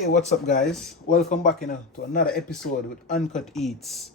Hey, what's up, guys? Welcome back, to another episode with Uncut Eats.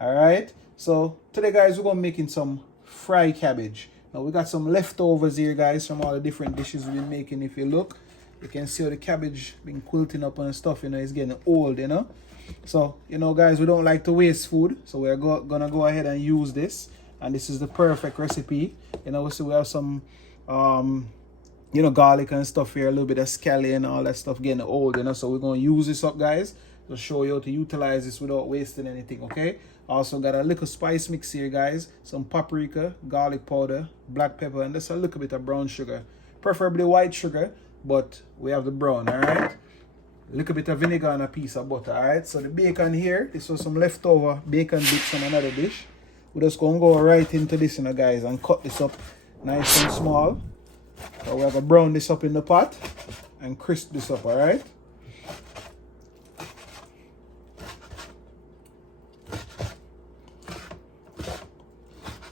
All right. So today, guys, we're gonna making some fried cabbage. Now we got some leftovers here, guys, from all the different dishes we've been making. If you look, you can see how the cabbage been quilting up and stuff. It's getting old. So guys, we don't like to waste food, so we're gonna go ahead and use this. And this is the perfect recipe. So we have some garlic and stuff here, a little bit of scallion and all that stuff getting old, so we're going to use this up, guys, to show you how to utilize this without wasting anything, okay? Also got a little spice mix here, guys, some paprika, garlic powder, black pepper, and just a little bit of brown sugar, preferably white sugar, but we have the brown. All right, a little bit of vinegar and a piece of butter. All right, so the bacon here, this was some leftover bacon bits from another dish. We're just going to go right into this, guys, and cut this up nice and small. So we're going to brown this up in the pot and crisp this up, alright?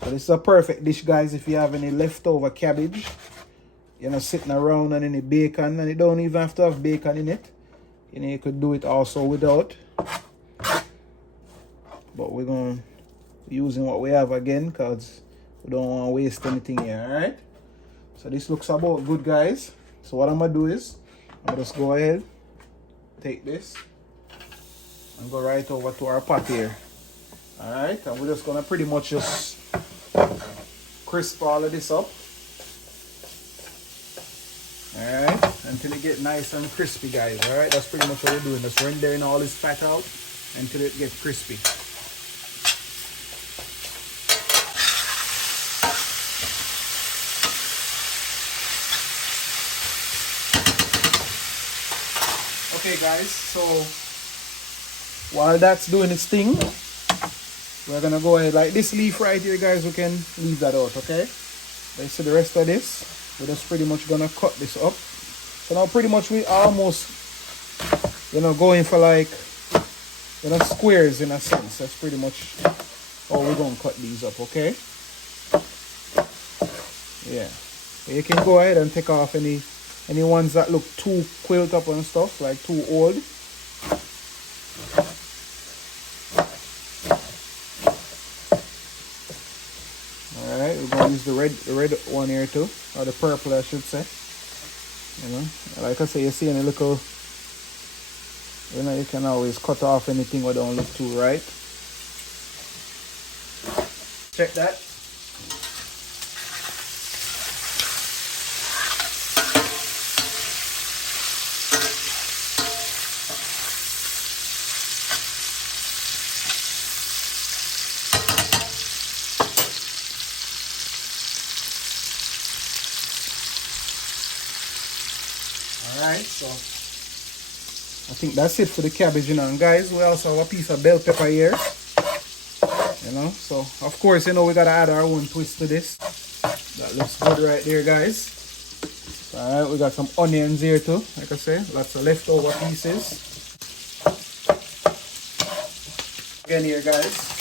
So this is a perfect dish, guys, if you have any leftover cabbage, sitting around, and any bacon, and you don't even have to have bacon in it. You could do it also without. But we're going to be using what we have again, because we don't want to waste anything here, alright? So this looks about good, guys. So what I'm going to do is, I'm going to just go ahead, take this, and go right over to our pot here. Alright, and we're just going to pretty much just crisp all of this up. Alright, until it get nice and crispy, guys. Alright, that's pretty much what we're doing. Just rendering all this fat out until it gets crispy. Okay, guys, so while that's doing its thing, we're gonna go ahead, like this leaf right here, guys, we can leave that out, okay? Let's see the rest of this. We're just pretty much gonna cut this up. So now pretty much we almost going for like squares in a sense. That's pretty much how we're gonna cut these up, okay? Yeah, you can go ahead and take off any ones that look too quilt up and stuff, like too old. Alright, we're going to use the red one here too, or the purple, I should say. Like I say, you see any little, you can always cut off anything that don't look too right. Check that. Alright, so I think that's it for the cabbage, and guys, we also have a piece of bell pepper here, so of course, we gotta add our own twist to this. That looks good right there, guys. Alright, we got some onions here too, like I say, lots of leftover pieces. Again here, guys.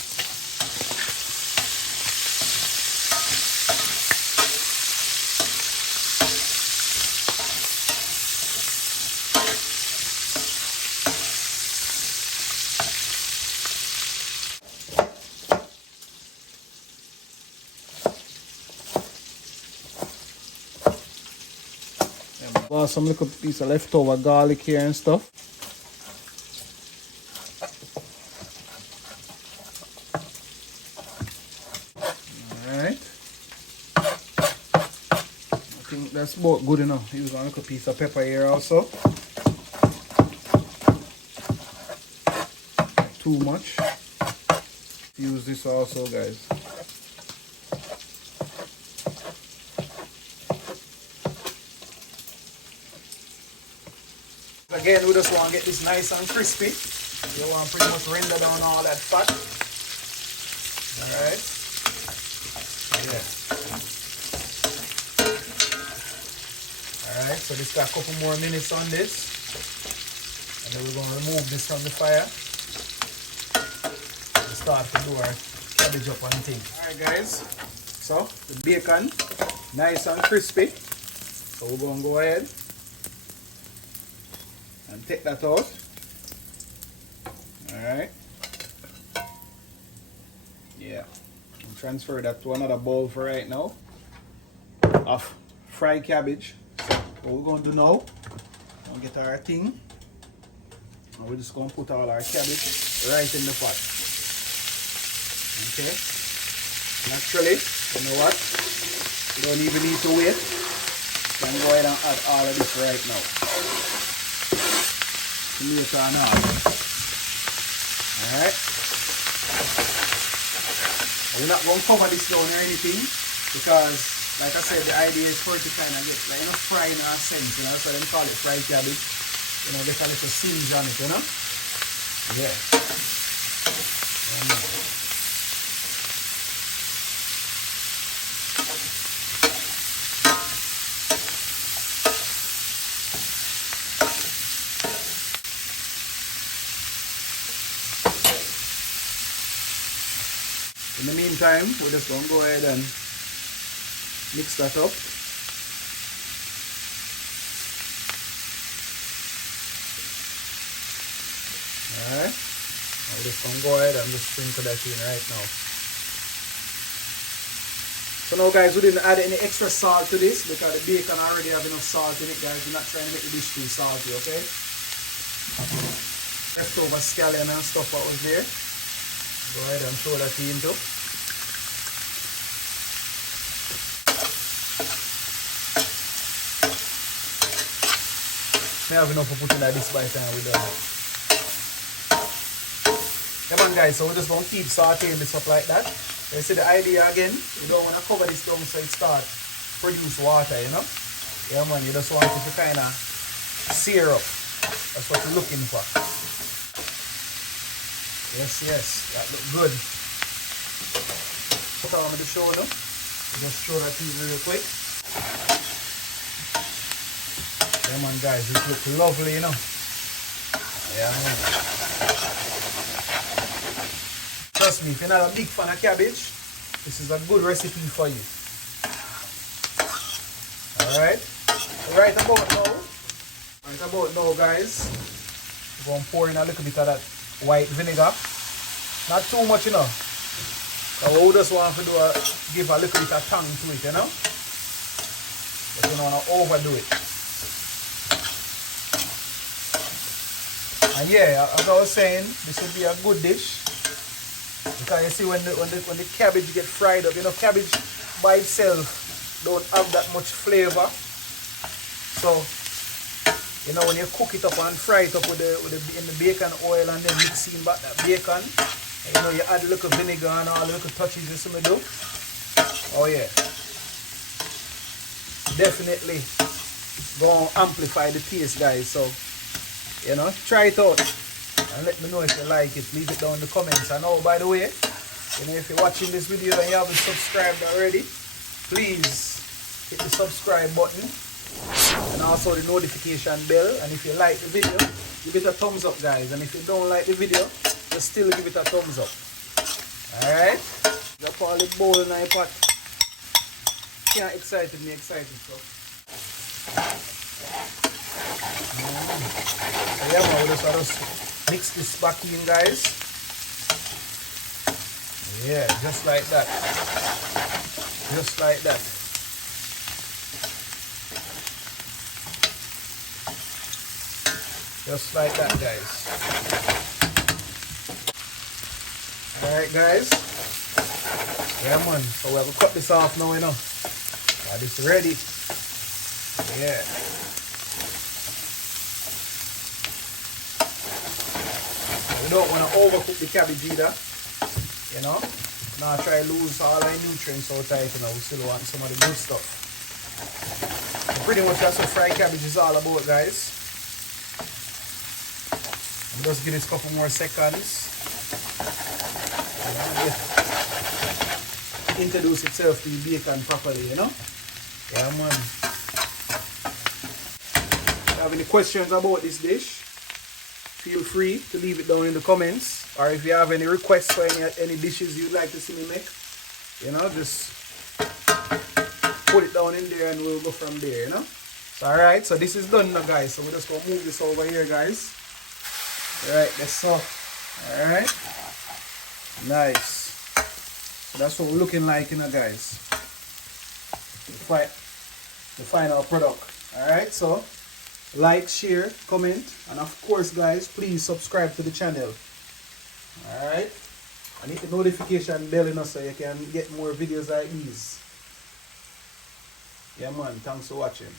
Got some little piece of leftover garlic here and stuff. Alright. I think that's about good enough. Use a little piece of pepper here also. Not too much. Use this also, guys. Again, we just want to get this nice and crispy. You want to pretty much render down all that fat. Alright. Yeah. Alright, so this got a couple more minutes on this. And then we're going to remove this from the fire. And start to do our cabbage up and thing. Alright, guys. So, the bacon, nice and crispy. So we're going to go ahead and Take that out. Alright. Yeah. And transfer that to another bowl for right now. Of fried cabbage. So what we're going to do now, we'll get our thing. And we're just going to put all our cabbage right in the pot. Okay. Naturally, you know what? You don't even need to wait. You can go ahead and add all of this right now. Tomato and all. Alright. We're not going to cover this down or anything because, like I said, the idea is for it to kind of get like enough fry in our sense, you know, so they call it fried cabbage. You know, get a little seeds on it, you know? Yeah. In the meantime, we're just going to go ahead and mix that up. Alright, I'm just going to go ahead and just sprinkle that in right now. So now guys, we didn't add any extra salt to this because the bacon already have enough salt in it, guys. We're not trying to make the dish too salty, okay? Leftover scallion and stuff that was there. Go ahead and throw that in too. I have enough for putting that this by the time we're done. Come on guys, so we're just going to keep sauteing this up like that. You see the idea again, you don't want to cover this down so it starts produce water, you know? Yeah man, you just want it to kind of sear up. That's what you're looking for. Yes, yes, that looks good. Put on with the show now. Just show that to you real quick. Yeah man guys, this looks lovely, you know. Yeah man. Trust me, if you're not a big fan of cabbage, this is a good recipe for you. Alright. Right about now guys, we're going to pour in a little bit of that white vinegar. Not too much, you know. So we just want to give a little bit of tang to it, you know. But you don't want to overdo it. And yeah, as I was saying, this would be a good dish. Because you see when the cabbage get fried up, you know, cabbage by itself don't have that much flavor. So, you know, when you cook it up and fry it up in the bacon oil and then mix in back that bacon, and, you know, you add a little vinegar and all the little touches you see me do. Oh yeah. Definitely gonna amplify the taste, guys. So, you know, try it out. And let me know if you like it. Leave it down in the comments. And oh, by the way, you know, if you're watching this video and you haven't subscribed already, please hit the subscribe button and also the notification bell. And if you like the video, give it a thumbs up, guys. And if you don't like the video, just still give it a thumbs up. Alright? Drop all the bowl in my pot. Can't excited me excited, so. So yeah, man, we'll just mix this back in, guys. Yeah, just like that. Just like that. Just like that, guys. Alright, guys. Yeah, man. So we have to cut this off now, you know. Got this ready. Yeah. We don't want to overcook the cabbage either, you know. Now try to lose all our nutrients out of it, you know. We still want some of the good stuff. So pretty much that's what fried cabbage is all about, guys. And just give this a couple more seconds. Introduce itself to the bacon properly, you know. Yeah, man. If you have any questions about this dish, feel free to leave it down in the comments, or if you have any requests for any dishes you'd like to see me make, you know, just put it down in there and we'll go from there, you know. So alright, so this is done now guys. So we're just gonna move this over here guys. Alright, that's so. Alright. Nice. So that's what we're looking like, you know guys. The final product. Alright, so like, share, comment, and of course guys, please subscribe to the channel. Alright. And hit the notification bell, you know, so you can get more videos like these. Yeah man, thanks for watching.